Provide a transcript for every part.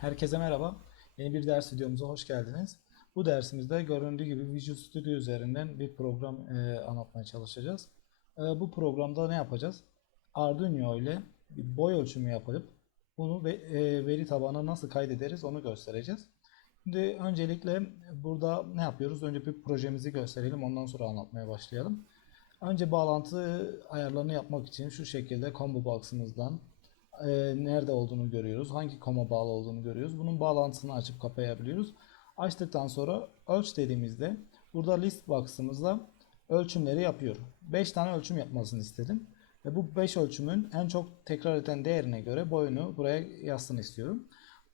Herkese merhaba. Yeni bir ders videomuza hoş geldiniz. Bu dersimizde göründüğü gibi Visual Studio üzerinden bir program e, anlatmaya çalışacağız. E, bu programda ne yapacağız? Arduino ile bir boy ölçümü yapıp bunu ve, e, veri tabanına nasıl kaydederiz onu göstereceğiz. Şimdi öncelikle burada ne yapıyoruz? Önce bir projemizi gösterelim ondan sonra anlatmaya başlayalım. Önce bağlantı ayarlarını yapmak için şu şekilde combo box'ımızdan e, nerede olduğunu görüyoruz. Hangi koma bağlı olduğunu görüyoruz. Bunun bağlantısını açıp kapayabiliyoruz. Açtıktan sonra ölç dediğimizde burada list box'ımızda ölçümleri yapıyor. 5 tane ölçüm yapmasını istedim. Ve bu 5 ölçümün en çok tekrar eden değerine göre boyunu buraya yazsın istiyorum.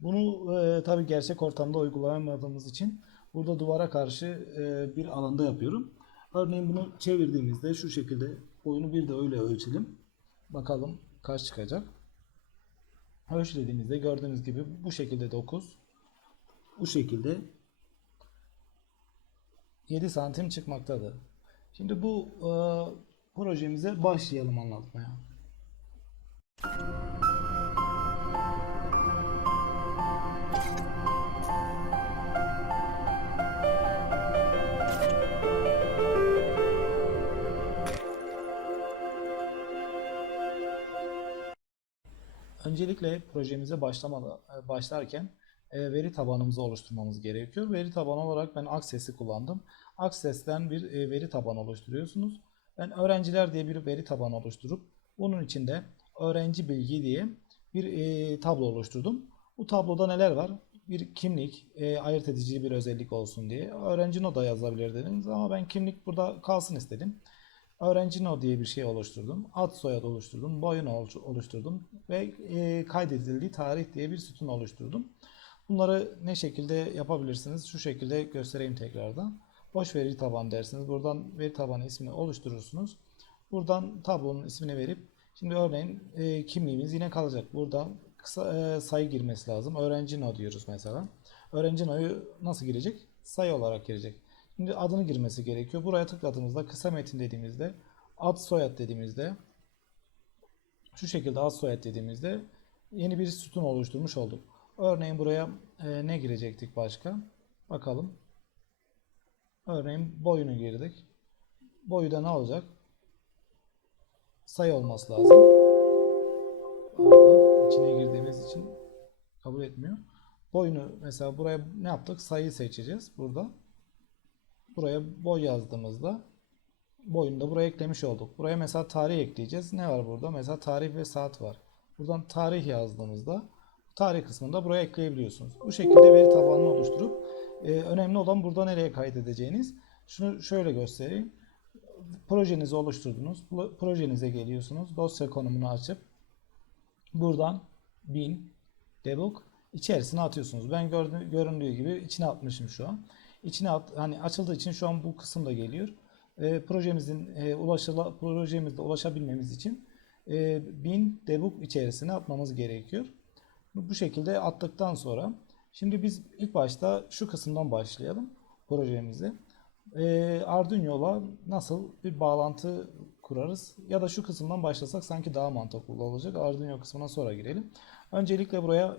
Bunu e, tabi gerçek ortamda uygulayamadığımız için burada duvara karşı e, bir alanda yapıyorum. Örneğin bunu çevirdiğimizde şu şekilde boyunu bir de öyle ölçelim. Bakalım kaç çıkacak. Ölçülediğimizde gördüğünüz gibi bu şekilde 9 bu şekilde 7 santim çıkmaktadır. Şimdi bu e, projemize başlayalım anlatmaya. Öncelikle projemize başlamadan başlarken e, veri tabanımızı oluşturmamız gerekiyor. Veri tabanı olarak ben Access'i kullandım. Access'ten bir e, veri tabanı oluşturuyorsunuz. Ben öğrenciler diye bir veri tabanı oluşturup bunun içinde öğrenci bilgi diye bir e, tablo oluşturdum. Bu tabloda neler var? Bir kimlik, e, ayırt edici bir özellik olsun diye. Öğrenci no da yazabilir dediniz ama ben kimlik burada kalsın istedim. Öğrenci no diye bir şey oluşturdum. Ad soyad oluşturdum. Boyunu ol- oluşturdum. Ve e, kaydedildiği tarih diye bir sütun oluşturdum. Bunları ne şekilde yapabilirsiniz? Şu şekilde göstereyim tekrardan. Boş veri taban dersiniz. Buradan veri tabanı ismini oluşturursunuz. Buradan tablonun ismini verip şimdi örneğin e, kimliğimiz yine kalacak. Buradan kısa e, sayı girmesi lazım. Öğrenci no diyoruz mesela. Öğrenci no'yu nasıl girecek? Sayı olarak girecek. Şimdi adını girmesi gerekiyor. Buraya tıkladığımızda kısa metin dediğimizde ad soyad dediğimizde şu şekilde ad soyad dediğimizde yeni bir sütun oluşturmuş olduk. Örneğin buraya e, ne girecektik başka? Bakalım. Örneğin boyunu girdik. Boyu da ne olacak? Sayı olması lazım. Pardon, içine girdiğimiz için kabul etmiyor. Boyunu mesela buraya ne yaptık? Sayı seçeceğiz burada. Buraya boy yazdığımızda boyunu da buraya eklemiş olduk. Buraya mesela tarih ekleyeceğiz. Ne var burada? Mesela tarih ve saat var. Buradan tarih yazdığımızda tarih kısmını da buraya ekleyebiliyorsunuz. Bu şekilde veri tabanını oluşturup e, önemli olan burada nereye kaydedeceğiniz. Şunu şöyle göstereyim. Projenizi oluşturdunuz. Projenize geliyorsunuz. Dosya konumunu açıp buradan bin debug içerisine atıyorsunuz. Ben gördüğü, göründüğü gibi içine atmışım şu an. İçine at, hani açıldığı için şu an bu kısım da geliyor. E, projemizin e, ulaşıla, projemizde ulaşabilmemiz için e, bin debug içerisine atmamız gerekiyor. Bu şekilde attıktan sonra şimdi biz ilk başta şu kısımdan başlayalım projemizi. Ee, Arduino'la nasıl bir bağlantı kurarız ya da şu kısımdan başlasak sanki daha mantıklı olacak. Arduino kısmına sonra girelim. Öncelikle buraya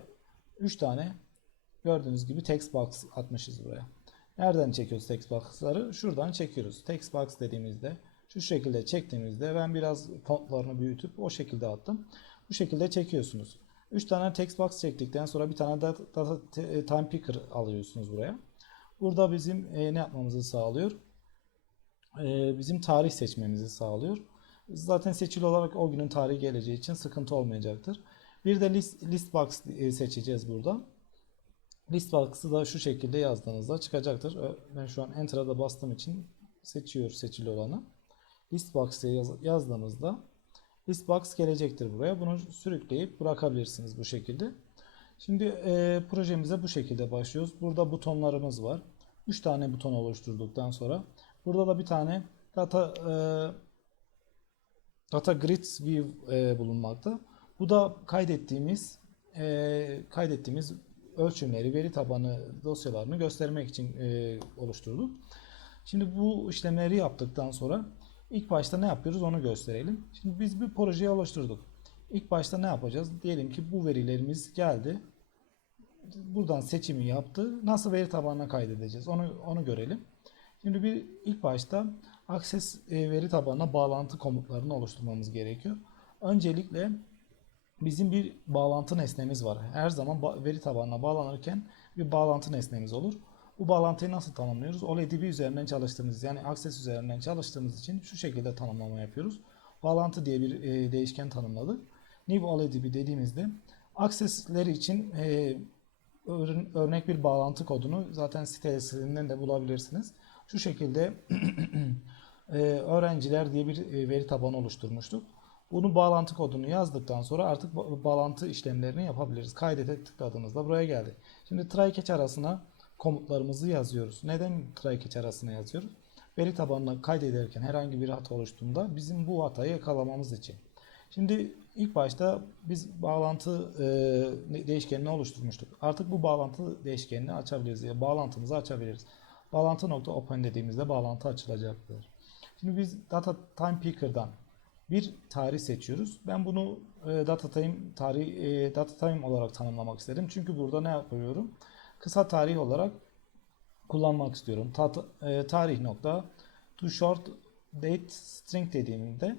3 tane gördüğünüz gibi text box atmışız buraya. Nereden çekiyoruz text box'ları? Şuradan çekiyoruz. Text box dediğimizde şu şekilde çektiğimizde ben biraz fontlarını büyütüp o şekilde attım. Bu şekilde çekiyorsunuz. 3 tane text box çektikten sonra bir tane data, te- time picker alıyorsunuz buraya. Burada bizim e, ne yapmamızı sağlıyor? E, bizim tarih seçmemizi sağlıyor. Zaten seçili olarak o günün tarihi geleceği için sıkıntı olmayacaktır. Bir de list, list box e, seçeceğiz burada. List box'ı da şu şekilde yazdığınızda çıkacaktır. Ben şu an Enter'a da bastığım için seçiyor seçili olanı. List box diye yaz- yazdığımızda Listbox gelecektir buraya. Bunu sürükleyip bırakabilirsiniz bu şekilde. Şimdi e, projemize bu şekilde başlıyoruz. Burada butonlarımız var. 3 tane buton oluşturduktan sonra burada da bir tane data e, data grid view e, bulunmakta. Bu da kaydettiğimiz e, kaydettiğimiz ölçümleri, veri tabanı dosyalarını göstermek için e, oluşturduk. Şimdi bu işlemleri yaptıktan sonra ilk başta ne yapıyoruz onu gösterelim. Şimdi biz bir projeyi oluşturduk. İlk başta ne yapacağız? Diyelim ki bu verilerimiz geldi. buradan seçimi yaptı. Nasıl veri tabanına kaydedeceğiz? Onu onu görelim. Şimdi bir ilk başta Access e, veri tabanına bağlantı komutlarını oluşturmamız gerekiyor. Öncelikle bizim bir bağlantı nesnemiz var. Her zaman veri tabanına bağlanırken bir bağlantı nesnemiz olur. Bu bağlantıyı nasıl tanımlıyoruz? OLEDB üzerinden çalıştığımız yani Access üzerinden çalıştığımız için şu şekilde tanımlama yapıyoruz. Bağlantı diye bir e, değişken tanımladık. New OLEDB dediğimizde Access'leri için e, ör- örnek bir bağlantı kodunu zaten sitesinden de bulabilirsiniz. Şu şekilde e, öğrenciler diye bir e, veri tabanı oluşturmuştuk. Bunu bağlantı kodunu yazdıktan sonra artık ba- bağlantı işlemlerini yapabiliriz. Kaydete tıkladığınızda buraya geldi. Şimdi try catch arasına komutlarımızı yazıyoruz. Neden try catch arasına yazıyoruz? Veri tabanına kaydederken herhangi bir hata oluştuğunda bizim bu hatayı yakalamamız için. Şimdi ilk başta biz bağlantı e, değişkenini oluşturmuştuk. Artık bu bağlantı değişkenini açabiliriz. Yani bağlantımızı açabiliriz. Bağlantı nokta open dediğimizde bağlantı açılacaktır. Şimdi biz data time picker'dan bir tarih seçiyoruz. Ben bunu e, data time tarih e, data time olarak tanımlamak istedim. Çünkü burada ne yapıyorum? Kısa tarih olarak kullanmak istiyorum. Ta- e, tarih nokta to short date string dediğimde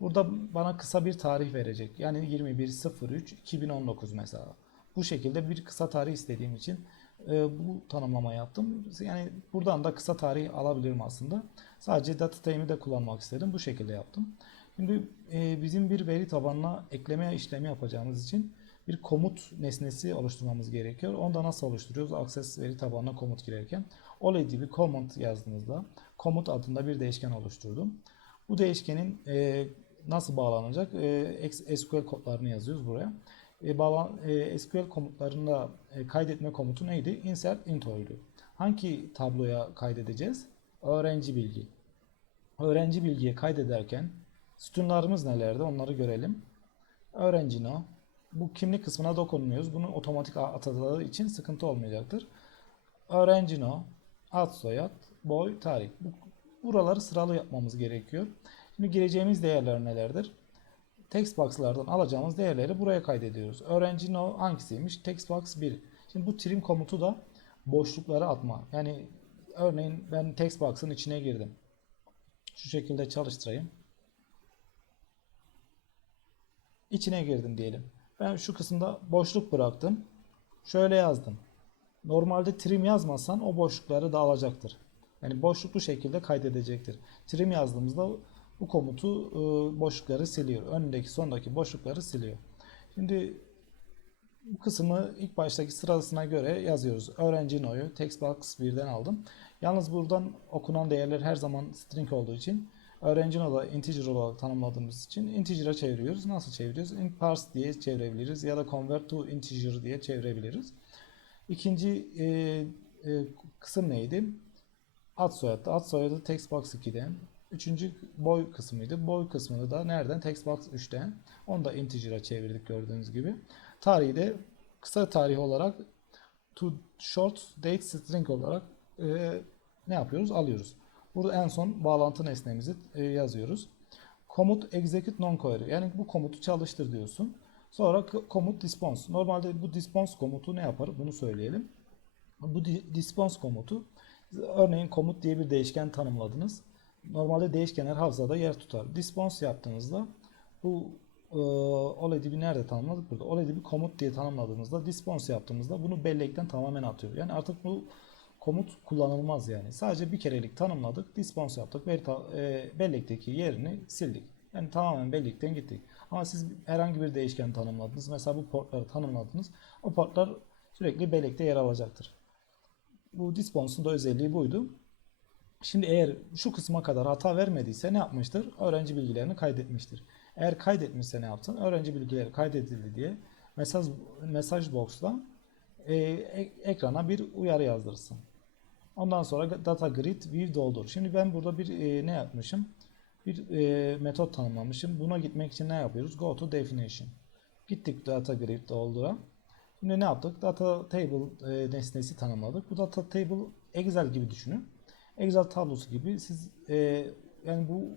burada bana kısa bir tarih verecek. Yani 21.03.2019 mesela. Bu şekilde bir kısa tarih istediğim için e, bu tanımlama yaptım. Yani buradan da kısa tarih alabilirim aslında. Sadece data time'i de kullanmak istedim. Bu şekilde yaptım. Şimdi e, bizim bir veri tabanına ekleme işlemi yapacağımız için bir komut nesnesi oluşturmamız gerekiyor. Onu da nasıl oluşturuyoruz? Access veri tabanına komut girerken OLED bir comment yazdığınızda komut adında bir değişken oluşturdum. Bu değişkenin e, nasıl bağlanacak? E, SQL kodlarını yazıyoruz buraya. E, bağlan, e, SQL komutlarında e, kaydetme komutu neydi? Insert into'ydu. Hangi tabloya kaydedeceğiz? Öğrenci bilgi. Öğrenci bilgiye kaydederken sütunlarımız nelerdi? Onları görelim. Öğrenci no. Bu kimlik kısmına dokunmuyoruz. Bunu otomatik atadığı için sıkıntı olmayacaktır. Öğrenci no. Ad soyad, boy, tarih. Bu, buraları sıralı yapmamız gerekiyor. Şimdi gireceğimiz değerler nelerdir? Text box'lardan alacağımız değerleri buraya kaydediyoruz. Öğrenci no hangisiymiş? Text box 1. Şimdi bu trim komutu da boşluklara atma. Yani örneğin ben text box'ın içine girdim. Şu şekilde çalıştırayım. İçine girdim diyelim. Ben şu kısımda boşluk bıraktım. Şöyle yazdım. Normalde trim yazmazsan o boşlukları da alacaktır. Yani boşluklu şekilde kaydedecektir. Trim yazdığımızda bu komutu e, boşlukları siliyor. Önündeki sondaki boşlukları siliyor. Şimdi bu kısmı ilk baştaki sırasına göre yazıyoruz. Öğrenci no'yu textbox 1'den aldım. Yalnız buradan okunan değerler her zaman string olduğu için öğrenci no'da integer olarak tanımladığımız için integer'a çeviriyoruz. Nasıl çeviriyoruz? int parse diye çevirebiliriz ya da convert to integer diye çevirebiliriz. İkinci e, e, kısım neydi? Ad soyadı. Ad soyadı textbox 2'den. Üçüncü boy kısmıydı. Boy kısmını da nereden? Textbox 3'ten. Onu da integer'a çevirdik gördüğünüz gibi. Tarihi de kısa tarih olarak to short date string olarak e, ne yapıyoruz? Alıyoruz. Burada en son bağlantı nesnemizi e, yazıyoruz. Komut execute non query. Yani bu komutu çalıştır diyorsun. Sonra komut dispense. Normalde bu dispense komutu ne yapar? Bunu söyleyelim. Bu dispense komutu örneğin komut diye bir değişken tanımladınız. Normalde değişkenler hafızada yer tutar. Dispense yaptığınızda bu e, OLED'i nerede tanımladık? Burada. OLED'i komut diye tanımladığımızda dispense yaptığımızda bunu bellekten tamamen atıyor. Yani artık bu komut kullanılmaz yani. Sadece bir kerelik tanımladık, dispense yaptık ve e, bellekteki yerini sildik. Yani tamamen bellekten gittik. Ama siz herhangi bir değişken tanımladınız. Mesela bu portları tanımladınız. O portlar sürekli bellekte yer alacaktır. Bu dispense'un da özelliği buydu. Şimdi eğer şu kısma kadar hata vermediyse ne yapmıştır? Öğrenci bilgilerini kaydetmiştir. Eğer kaydetmişse ne yapsın? Öğrenci bilgileri kaydedildi diye mesaj mesaj box'tan e, e- ekrana bir uyarı yazdırsın. Ondan sonra data grid view doldur. Şimdi ben burada bir e, ne yapmışım? Bir e, metot tanımlamışım. Buna gitmek için ne yapıyoruz? Go to definition. Gittik data grid doldura. Şimdi ne yaptık? Data table e, nesnesi tanımladık. Bu data table Excel gibi düşünün. Excel tablosu gibi siz e, yani bu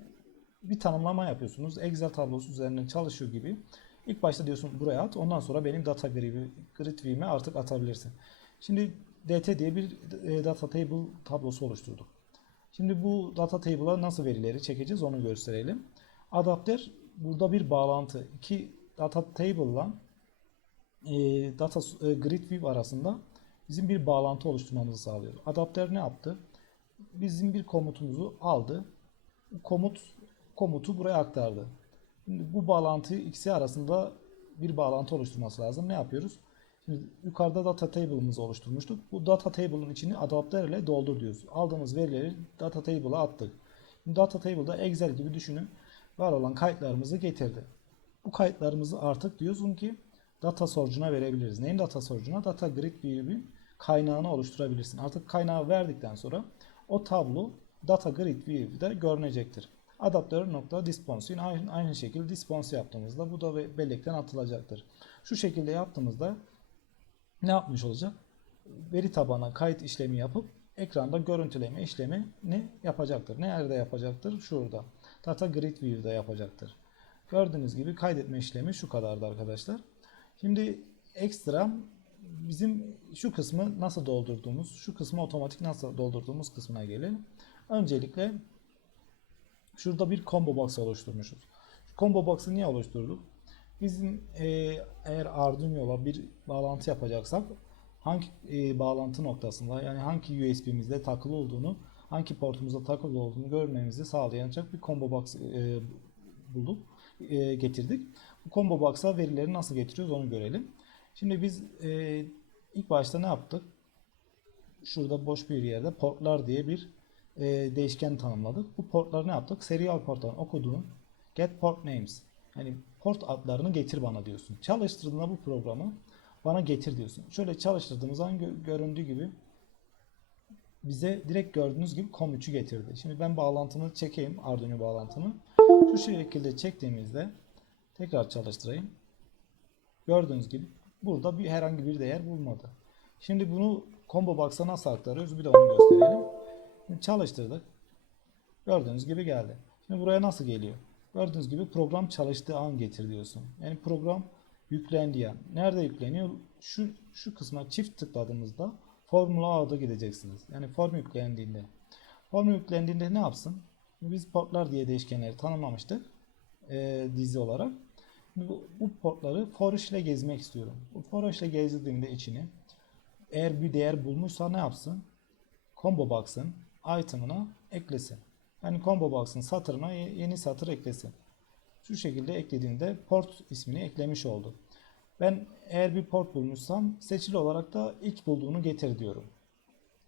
bir tanımlama yapıyorsunuz. Excel tablosu üzerinden çalışıyor gibi İlk başta diyorsun buraya at. Ondan sonra benim data grid view'ime artık atabilirsin. Şimdi DT diye bir e, data table tablosu oluşturduk. Şimdi bu data table'a nasıl verileri çekeceğiz onu gösterelim. Adapter burada bir bağlantı. İki data table'la e, data e, grid view arasında bizim bir bağlantı oluşturmamızı sağlıyor. Adapter ne yaptı? Bizim bir komutumuzu aldı. Komut komutu buraya aktardı. Şimdi bu bağlantı ikisi arasında bir bağlantı oluşturması lazım. Ne yapıyoruz? Şimdi yukarıda data table'ımızı oluşturmuştuk. Bu data table'ın içini adapter ile doldur diyoruz. Aldığımız verileri data table'a attık. Şimdi data table'da Excel gibi düşünün. Var olan kayıtlarımızı getirdi. Bu kayıtlarımızı artık diyorsun ki data source'una verebiliriz. Neyin data source'una? Data grid view'in kaynağını oluşturabilirsin. Artık kaynağı verdikten sonra o tablo data grid view'de görünecektir. Adaptör.disponse yine aynı, aynı şekilde disponse yaptığımızda bu da be- bellekten atılacaktır. Şu şekilde yaptığımızda ne yapmış olacak? Veri tabana kayıt işlemi yapıp ekranda görüntüleme işlemini yapacaktır. Nerede yapacaktır? Şurada. Data Grid View'da yapacaktır. Gördüğünüz gibi kaydetme işlemi şu kadardı arkadaşlar. Şimdi ekstra bizim şu kısmı nasıl doldurduğumuz, şu kısmı otomatik nasıl doldurduğumuz kısmına gelelim. Öncelikle şurada bir combo box oluşturmuşuz. Şu combo box'ı niye oluşturduk? Bizim e, eğer Arduino'la bir bağlantı yapacaksak hangi e, bağlantı noktasında yani hangi USB'mizde takılı olduğunu, hangi portumuzda takılı olduğunu görmemizi sağlayacak bir combo box e, bulduk, e, getirdik. Bu combo box'a verileri nasıl getiriyoruz onu görelim. Şimdi biz e, ilk başta ne yaptık? Şurada boş bir yerde portlar diye bir e, değişken tanımladık. Bu portları ne yaptık? Serial porttan okuduğun get port names. Yani port adlarını getir bana diyorsun. Çalıştırdığında bu programı bana getir diyorsun. Şöyle çalıştırdığımız zaman gö- göründüğü gibi bize direkt gördüğünüz gibi COM3'ü getirdi. Şimdi ben bağlantımı çekeyim Arduino bağlantımı. Şu şekilde çektiğimizde tekrar çalıştırayım. Gördüğünüz gibi burada bir herhangi bir değer bulmadı. Şimdi bunu combo box'a nasıl aktarıyoruz? Bir de onu gösterelim. Şimdi çalıştırdık. Gördüğünüz gibi geldi. Şimdi buraya nasıl geliyor? Gördüğünüz gibi program çalıştığı an getir diyorsun. Yani program yüklendi an. Nerede yükleniyor? Şu şu kısma çift tıkladığımızda Formula A'da gideceksiniz. Yani form yüklendiğinde. Form yüklendiğinde ne yapsın? Biz portlar diye değişkenleri tanımlamıştık. e, dizi olarak. Bu, bu portları for ile gezmek istiyorum. Bu for ile gezdiğimde içini eğer bir değer bulmuşsa ne yapsın? Combo box'ın item'ına eklesin. Yani combo box'ın satırına ye- yeni satır eklesin. Şu şekilde eklediğinde port ismini eklemiş oldu. Ben eğer bir port bulmuşsam seçili olarak da ilk bulduğunu getir diyorum.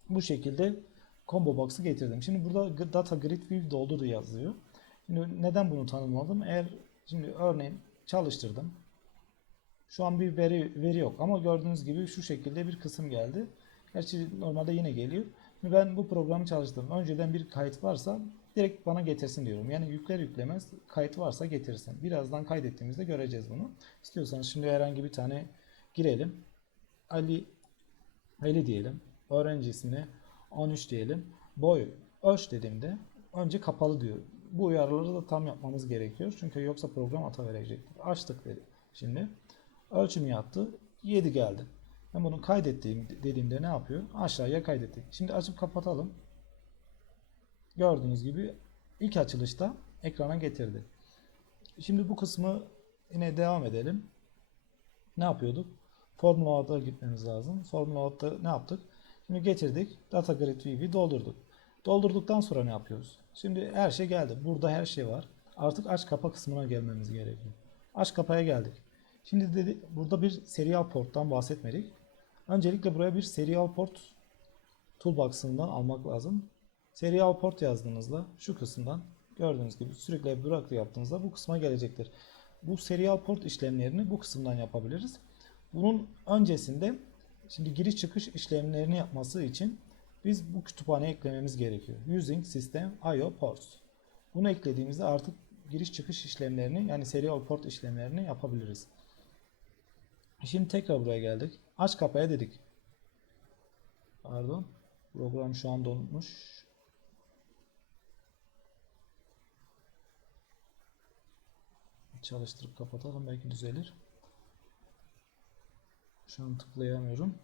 Bu şekilde combo box'ı getirdim. Şimdi burada data grid view doldur yazıyor. Şimdi neden bunu tanımladım? Eğer şimdi örneğin çalıştırdım. Şu an bir veri veri yok ama gördüğünüz gibi şu şekilde bir kısım geldi. Gerçi normalde yine geliyor. Şimdi ben bu programı çalıştırdım. Önceden bir kayıt varsa direkt bana getirsin diyorum. Yani yükler yüklemez kayıt varsa getirsin. Birazdan kaydettiğimizde göreceğiz bunu. İstiyorsanız şimdi herhangi bir tane girelim. Ali Ali diyelim. Öğrenci ismine 13 diyelim. Boy ölç dediğimde önce kapalı diyor. Bu uyarıları da tam yapmamız gerekiyor. Çünkü yoksa program hata verecektir. Açtık dedi. Şimdi ölçümü yaptı. 7 geldi. Ben bunu kaydettiğim dediğimde ne yapıyor? Aşağıya kaydetti. Şimdi açıp kapatalım. Gördüğünüz gibi ilk açılışta ekrana getirdi. Şimdi bu kısmı yine devam edelim. Ne yapıyorduk? Formula Out'a gitmemiz lazım. Formula Out'ta ne yaptık? Şimdi getirdik. Data Grid View'i doldurduk. Doldurduktan sonra ne yapıyoruz? Şimdi her şey geldi. Burada her şey var. Artık aç kapa kısmına gelmemiz gerekiyor. Aç kapaya geldik. Şimdi dedi burada bir serial porttan bahsetmedik. Öncelikle buraya bir serial port toolbox'ından almak lazım. Serial port yazdığınızda şu kısımdan gördüğünüz gibi sürekli bıraktı yaptığınızda bu kısma gelecektir. Bu serial port işlemlerini bu kısımdan yapabiliriz. Bunun öncesinde şimdi giriş çıkış işlemlerini yapması için biz bu kütüphaneye eklememiz gerekiyor. Using System IO Ports. Bunu eklediğimizde artık giriş çıkış işlemlerini yani serial port işlemlerini yapabiliriz. Şimdi tekrar buraya geldik. Aç kapaya dedik. Pardon. Program şu an donmuş. Çalıştırıp kapatalım belki düzelir. Şu an tıklayamıyorum.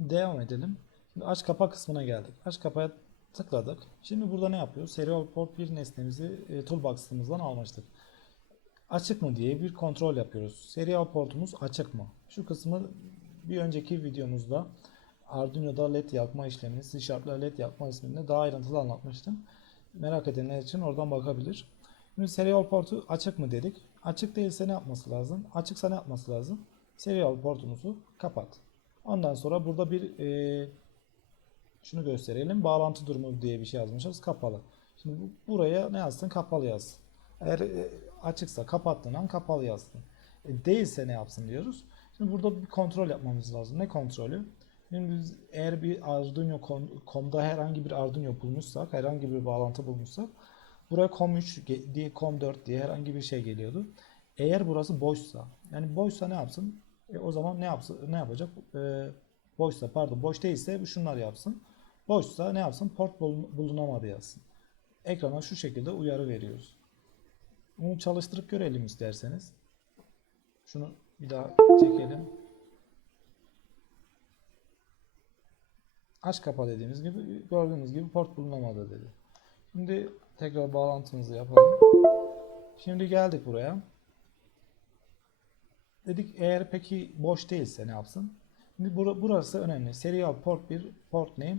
Devam edelim. Şimdi aç kapa kısmına geldik. Aç kapaya tıkladık. Şimdi burada ne yapıyoruz? Serial port 1 nesnemizi e, toolbox'ımızdan almıştık. Açık mı diye bir kontrol yapıyoruz. Serial portumuz açık mı? Şu kısmı bir önceki videomuzda Arduino'da led yakma işlemini, C Sharp'la led yakma ismini daha ayrıntılı anlatmıştım. Merak edenler için oradan bakabilir. Şimdi serial portu açık mı dedik. Açık değilse ne yapması lazım? Açıksa ne yapması lazım? Serial portumuzu kapat. Ondan sonra burada bir e, şunu gösterelim. Bağlantı durumu diye bir şey yazmışız. Kapalı. Şimdi bu- buraya ne yazsın? Kapalı yazsın. Eğer e, açıksa kapattığın an kapalı yazsın. E, değilse ne yapsın diyoruz. Şimdi burada bir kontrol yapmamız lazım. Ne kontrolü? Şimdi biz eğer bir Arduino.com'da herhangi bir Arduino bulmuşsak, herhangi bir bağlantı bulmuşsak buraya COM3 ge- diye COM4 diye herhangi bir şey geliyordu. Eğer burası boşsa, yani boşsa ne yapsın? E, o zaman ne yapsın? Ne yapacak? E, boşsa pardon, boş değilse şunlar yapsın. Boşsa ne yapsın? Port bulun- bulunamadı yazsın. Ekrana şu şekilde uyarı veriyoruz. Bunu çalıştırıp görelim isterseniz. Şunu bir daha çekelim. Aç kapa dediğimiz gibi gördüğünüz gibi port bulunamadı dedi. Şimdi tekrar bağlantımızı yapalım. Şimdi geldik buraya. Dedik eğer peki boş değilse ne yapsın? Şimdi bura- burası önemli. Serial port 1 port name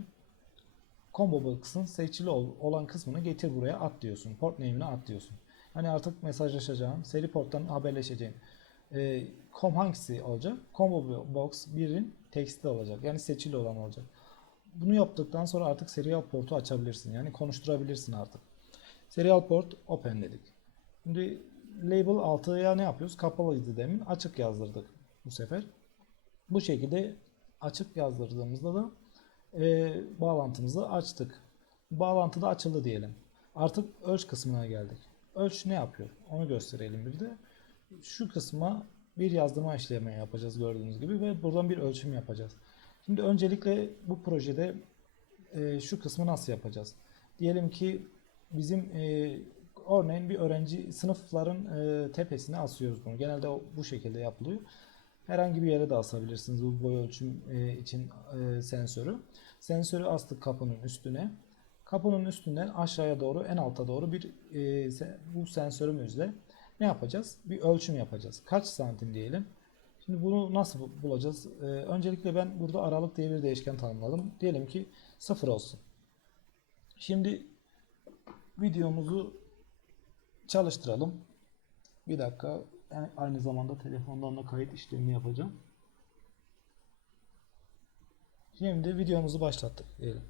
combo box'ın seçili ol- olan kısmını getir buraya at diyorsun. Port name'ini at diyorsun. Hani artık mesajlaşacağım. Seri porttan haberleşeceğim. Ee, com hangisi olacak? Combo box 1'in teksti olacak. Yani seçili olan olacak. Bunu yaptıktan sonra artık serial portu açabilirsin. Yani konuşturabilirsin artık. Serial port open dedik. Şimdi label 6'ya ne yapıyoruz? Kapalıydı demin. Açık yazdırdık bu sefer. Bu şekilde açık yazdırdığımızda da e, bağlantımızı açtık. Bağlantı da açıldı diyelim. Artık ölç kısmına geldik. Ölç ne yapıyor? Onu gösterelim bir de. Şu kısma bir yazdırma işlemi yapacağız gördüğünüz gibi ve buradan bir ölçüm yapacağız. Şimdi öncelikle bu projede e, şu kısmı nasıl yapacağız? Diyelim ki bizim e, örneğin bir öğrenci sınıfların e, tepesine asıyoruz bunu. Genelde o- bu şekilde yapılıyor. Herhangi bir yere de asabilirsiniz bu boy ölçüm e, için e, sensörü. Sensörü astık kapının üstüne. Kapının üstünden aşağıya doğru en alta doğru bir e, bu sensörümüzle ne yapacağız? Bir ölçüm yapacağız. Kaç santim diyelim. Şimdi bunu nasıl bu- bulacağız? Ee, öncelikle ben burada aralık diye bir değişken tanımladım. Diyelim ki 0 olsun. Şimdi videomuzu çalıştıralım. Bir dakika. Yani aynı zamanda telefondan da kayıt işlemini yapacağım. Şimdi videomuzu başlattık diyelim.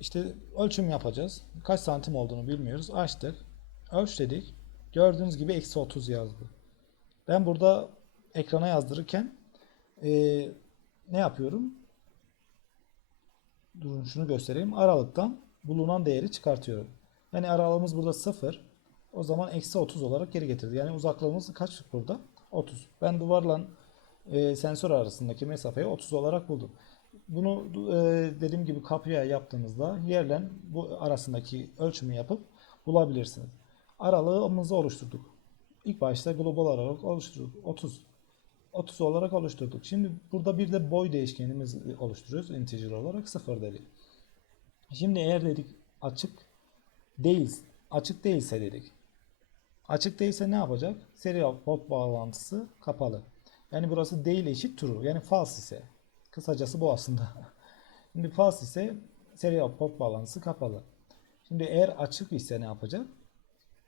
İşte ölçüm yapacağız. Kaç santim olduğunu bilmiyoruz. Açtık. Ölç. Gördüğünüz gibi eksi 30 yazdı. Ben burada ekrana yazdırırken eee, ne yapıyorum? Durun şunu göstereyim. Aralıktan bulunan değeri çıkartıyorum. Yani aralığımız burada 0. O zaman eksi 30 olarak geri getirdi. Yani uzaklığımız kaç burada? 30. Ben duvarla eee, sensör arasındaki mesafeyi 30 olarak buldum. Bunu eee, dediğim gibi kapıya yaptığımızda yerle bu arasındaki ölçümü yapıp bulabilirsiniz. Aralığımızı oluşturduk. İlk başta global aralık oluşturduk. 30. 30 olarak oluşturduk. Şimdi burada bir de boy değişkenimiz oluşturuyoruz. Integer olarak 0 dedik. Şimdi eğer dedik açık değil, açık değilse dedik. Açık değilse ne yapacak? Serial port bağlantısı kapalı. Yani burası değil eşit true. Yani false ise. Kısacası bu aslında. Şimdi false ise serial port bağlantısı kapalı. Şimdi eğer açık ise ne yapacak?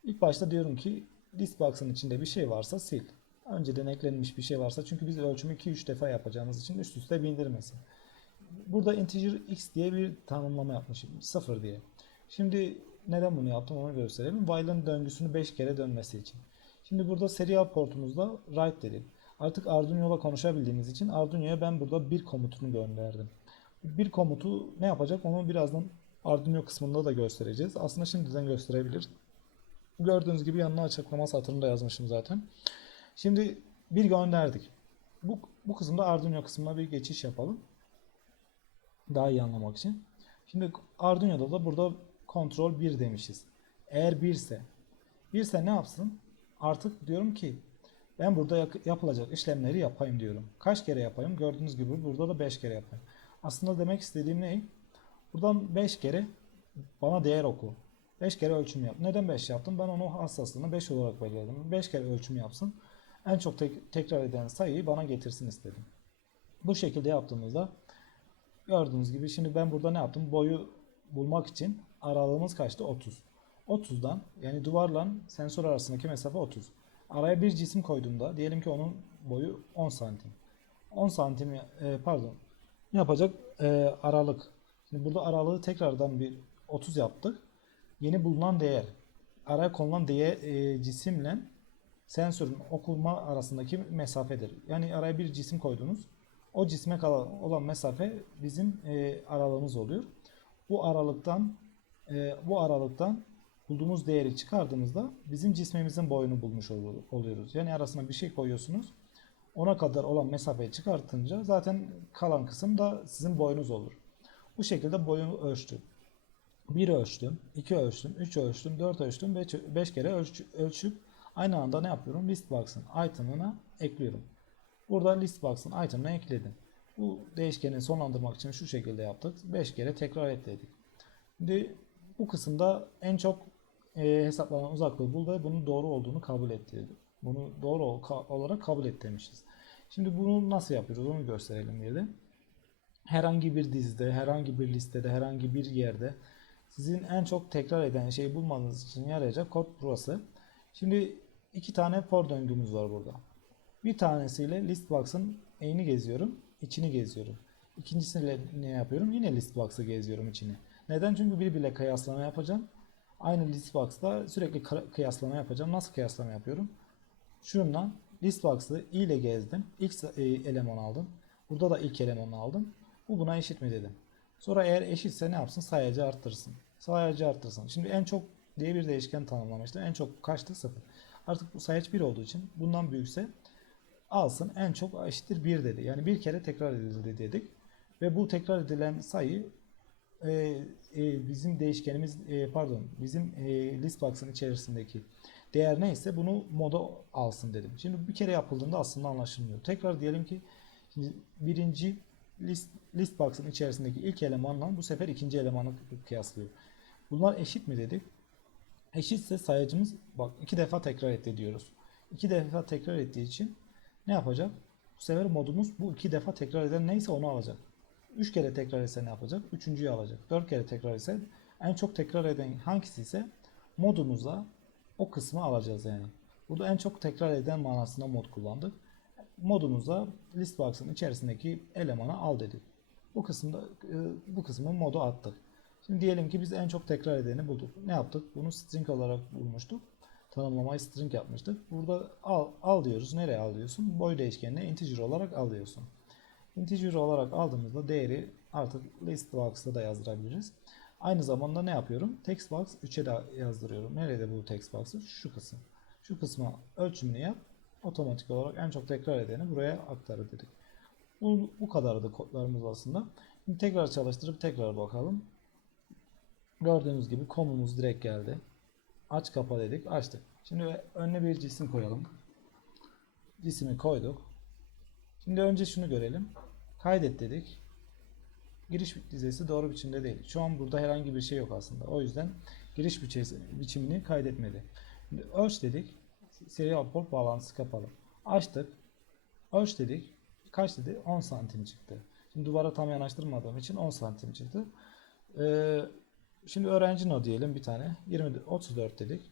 İlk başta diyorum ki list box'ın içinde bir şey varsa sil. Önceden eklenmiş bir şey varsa çünkü biz ölçümü 2-3 defa yapacağımız için üst üste bindirmesin. Burada integer x diye bir tanımlama yapmışım. 0 diye. Şimdi neden bunu yaptım onu gösterelim. While'ın döngüsünü 5 kere dönmesi için. Şimdi burada serial portumuzda write dedik. Artık Arduino'la konuşabildiğimiz için Arduino'ya ben burada bir komutunu gönderdim. Bir komutu ne yapacak onu birazdan Arduino kısmında da göstereceğiz. Aslında şimdiden gösterebilir. Gördüğünüz gibi yanına açıklama satırını da yazmışım zaten. Şimdi bir gönderdik. Bu, bu kısımda Arduino kısmına bir geçiş yapalım. Daha iyi anlamak için. Şimdi Arduino'da da burada kontrol 1 demişiz. Eğer 1 ise Bir ise ne yapsın? Artık diyorum ki ben burada yapılacak işlemleri yapayım diyorum. Kaç kere yapayım? Gördüğünüz gibi burada da 5 kere yapayım. Aslında demek istediğim ne? Buradan 5 kere bana değer oku. 5 kere ölçüm yap. Neden 5 yaptım? Ben onun hassaslığını 5 olarak belirledim. 5 kere ölçüm yapsın. En çok tek- tekrar eden sayıyı bana getirsin istedim. Bu şekilde yaptığımızda gördüğünüz gibi şimdi ben burada ne yaptım? Boyu bulmak için aralığımız kaçtı? 30. 30'dan yani duvarla sensör arasındaki mesafe 30. Araya bir cisim koyduğumda diyelim ki onun boyu 10 santim. 10 santim e, pardon yapacak e, aralık. Şimdi burada aralığı tekrardan bir 30 yaptık. Yeni bulunan değer araya konulan değer e, cisimle sensörün okuma arasındaki mesafedir. Yani araya bir cisim koydunuz. O cisme kalan olan mesafe bizim e, aralığımız oluyor. Bu aralıktan e, bu aralıktan bulduğumuz değeri çıkardığımızda bizim cismimizin boyunu bulmuş olu- oluyoruz. Yani arasına bir şey koyuyorsunuz. Ona kadar olan mesafeyi çıkartınca zaten kalan kısım da sizin boyunuz olur. Bu şekilde boyunu ölçtüm. 1 ölçtüm, 2 ölçtüm, 3 ölçtüm, 4 ölçtüm, 5 kere ölç- ölçüp aynı anda ne yapıyorum? Listbox'ın item'ına ekliyorum. Burada listbox'ın item'ına ekledim. Bu değişkeni sonlandırmak için şu şekilde yaptık. 5 kere tekrar ekledik. Şimdi bu kısımda en çok e, hesaplanan uzaklığı bul ve bunun doğru olduğunu kabul etti. Bunu doğru olarak kabul et demişiz. Şimdi bunu nasıl yapıyoruz onu gösterelim bir de. Herhangi bir dizide, herhangi bir listede, herhangi bir yerde sizin en çok tekrar eden şeyi bulmanız için yarayacak kod burası. Şimdi iki tane for döngümüz var burada. Bir tanesiyle listbox'ın eğini geziyorum, içini geziyorum. İkincisiyle ne yapıyorum? Yine listbox'ı geziyorum içini. Neden? Çünkü birbiriyle kıyaslama yapacağım. Aynı listbox'ta sürekli kı- kıyaslama yapacağım. Nasıl kıyaslama yapıyorum? Şundan listbox'ı i ile gezdim. İlk e, eleman aldım. Burada da ilk elemanı aldım. Bu buna eşit mi dedim. Sonra eğer eşitse ne yapsın? Sayacı arttırsın. Sayacı arttırsın. Şimdi en çok diye bir değişken tanımlamıştım. En çok kaçtı? 0. Artık bu sayaç 1 olduğu için bundan büyükse alsın en çok eşittir 1 dedi. Yani bir kere tekrar edildi dedik. Ve bu tekrar edilen sayı e, e, bizim değişkenimiz e, pardon bizim e, listbox'ın içerisindeki değer neyse bunu moda alsın dedim. Şimdi bir kere yapıldığında aslında anlaşılmıyor. Tekrar diyelim ki şimdi birinci list, listbox'ın içerisindeki ilk elemanla bu sefer ikinci elemanı kıyaslıyor. Bunlar eşit mi dedik? Eşitse sayacımız bak iki defa tekrar etti diyoruz. İki defa tekrar ettiği için ne yapacak? Bu sefer modumuz bu iki defa tekrar eden neyse onu alacak. Üç kere tekrar etse ne yapacak? Üçüncüyü alacak. Dört kere tekrar etse en çok tekrar eden hangisi ise modumuza o kısmı alacağız yani. Burada en çok tekrar eden manasında mod kullandık. Modumuza listbox'ın içerisindeki elemanı al dedik. Bu kısımda e, bu kısmı modu attık. Şimdi diyelim ki biz en çok tekrar edeni bulduk. Ne yaptık? Bunu string olarak bulmuştuk. Tanımlamayı string yapmıştık. Burada al, al diyoruz. Nereye alıyorsun? Boy değişkenine integer olarak alıyorsun. Integer olarak aldığımızda değeri artık listbox'ta da yazdırabiliriz. Aynı zamanda ne yapıyorum? Textbox 3'e de yazdırıyorum. Nerede bu textbox'ı? Şu kısım. Şu kısma ölçümünü yap. Otomatik olarak en çok tekrar edeni buraya aktar dedik. Bu, bu kadardı kodlarımız aslında. Şimdi tekrar çalıştırıp tekrar bakalım. Gördüğünüz gibi komumuz direkt geldi. Aç kapa dedik. Açtık. Şimdi önüne bir cisim koyalım. Cismi koyduk. Şimdi önce şunu görelim. Kaydet dedik. Giriş dizesi doğru biçimde değil. Şu an burada herhangi bir şey yok aslında. O yüzden giriş biçimini kaydetmedi. Şimdi ölç dedik. Serial port bağlantısı kapalı. Açtık. Ölç dedik. Kaç dedi? 10 santim çıktı. Şimdi duvara tam yanaştırmadığım için 10 santim çıktı. Ee, şimdi öğrenci no diyelim bir tane. 20 34 dedik.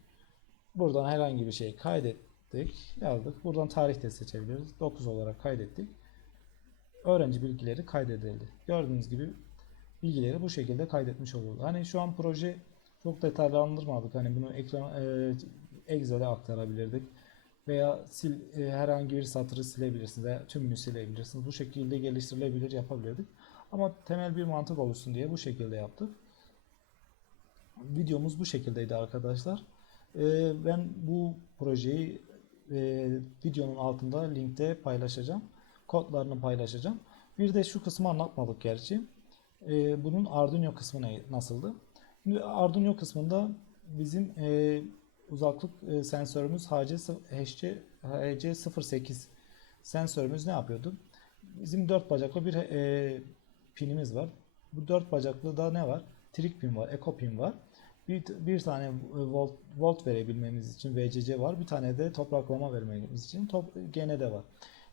Buradan herhangi bir şey kaydettik. Yazdık. Buradan tarih de seçebiliriz. 9 olarak kaydettik. Öğrenci bilgileri kaydedildi. Gördüğünüz gibi bilgileri bu şekilde kaydetmiş olurdu. Hani şu an proje çok detaylandırmadık. Hani bunu ekran e, Excel'e aktarabilirdik. Veya sil, e, herhangi bir satırı silebilirsiniz veya tümünü silebilirsiniz. Bu şekilde geliştirilebilir yapabilirdik. Ama temel bir mantık oluşsun diye bu şekilde yaptık. Videomuz bu şekildeydi arkadaşlar. E, ben bu projeyi e, videonun altında linkte paylaşacağım. Kodlarını paylaşacağım. Bir de şu kısmı anlatmadık gerçi. E, bunun Arduino kısmı nasıldı? Şimdi Arduino kısmında bizim e, uzaklık e, sensörümüz HC, HC08 sensörümüz ne yapıyordu? Bizim dört bacaklı bir e, pinimiz var. Bu dört bacaklı da ne var? Trik pin var, eco pin var. Bir, bir tane e, volt, volt verebilmemiz için VCC var. Bir tane de topraklama vermemiz için top, GND var.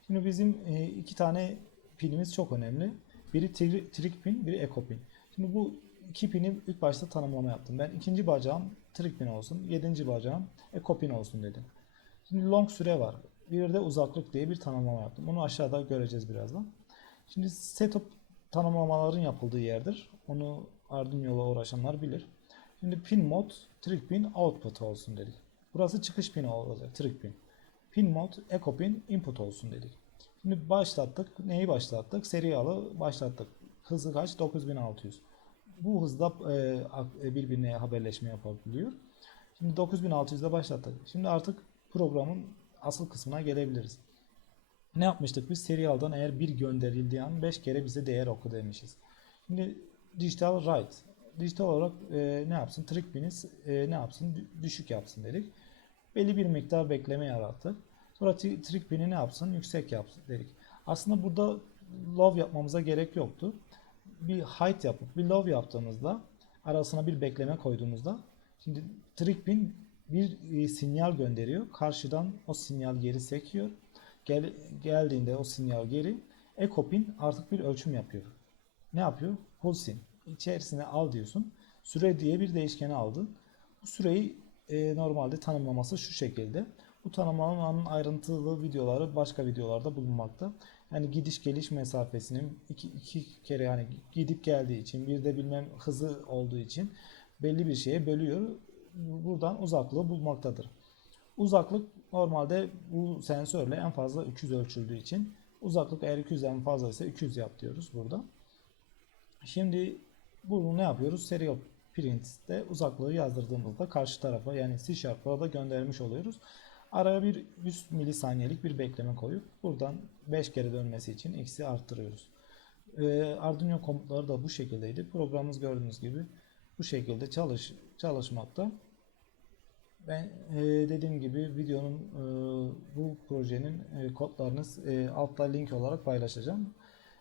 Şimdi bizim e, iki tane pinimiz çok önemli. Biri tri- trik pin, biri eco pin. Şimdi bu iki pini ilk başta tanımlama yaptım. Ben ikinci bacağım trik pin olsun, yedinci bacağım eco pin olsun dedim. Şimdi long süre var. Bir de uzaklık diye bir tanımlama yaptım. Onu aşağıda göreceğiz birazdan. Şimdi setup tanımlamaların yapıldığı yerdir. Onu Arduino'la uğraşanlar bilir. Şimdi pin mod, trig pin output olsun dedik. Burası çıkış pini olacak, trig pin. Pin mod, echo pin input olsun dedik. Şimdi başlattık. Neyi başlattık? Seriyalı başlattık. Hızı kaç? 9600. Bu hızda e, e, birbirine haberleşme yapabiliyor. Şimdi 9600'de başlattık. Şimdi artık programın asıl kısmına gelebiliriz. Ne yapmıştık biz? Serialdan eğer bir gönderildiği an 5 kere bize değer oku demişiz. Şimdi digital write. Dijital olarak e, ne yapsın? Trig pin'i e, ne yapsın? Dü- Düşük yapsın dedik. Belli bir miktar bekleme yarattık. Sonra tri- trig pin'i ne yapsın? Yüksek yapsın dedik. Aslında burada low yapmamıza gerek yoktu. Bir height yapıp bir low yaptığımızda arasına bir bekleme koyduğumuzda şimdi trig pin bir e, sinyal gönderiyor. Karşıdan o sinyal geri sekiyor. Gel, geldiğinde o sinyal geri echo pin artık bir ölçüm yapıyor. Ne yapıyor? Pulsin. İçerisine al diyorsun. Süre diye bir değişkeni aldın. Bu süreyi e, normalde tanımlaması şu şekilde. Bu tanımlamanın ayrıntılı videoları başka videolarda bulunmakta. Yani gidiş geliş mesafesinin iki, iki kere yani gidip geldiği için bir de bilmem hızı olduğu için belli bir şeye bölüyor. Buradan uzaklığı bulmaktadır. Uzaklık normalde bu sensörle en fazla 200 ölçüldüğü için uzaklık eğer 200'den fazlaysa 200 yap diyoruz burada. Şimdi bunu ne yapıyoruz? Serial print'te uzaklığı yazdırdığımızda karşı tarafa yani C Sharp'a da göndermiş oluyoruz. Araya bir 100 milisaniyelik bir bekleme koyup buradan 5 kere dönmesi için x'i arttırıyoruz. Ee, Arduino komutları da bu şekildeydi. Programımız gördüğünüz gibi bu şekilde çalış çalışmakta. Ben e, dediğim gibi videonun e, bu projenin e, kodlarını e, altta link olarak paylaşacağım.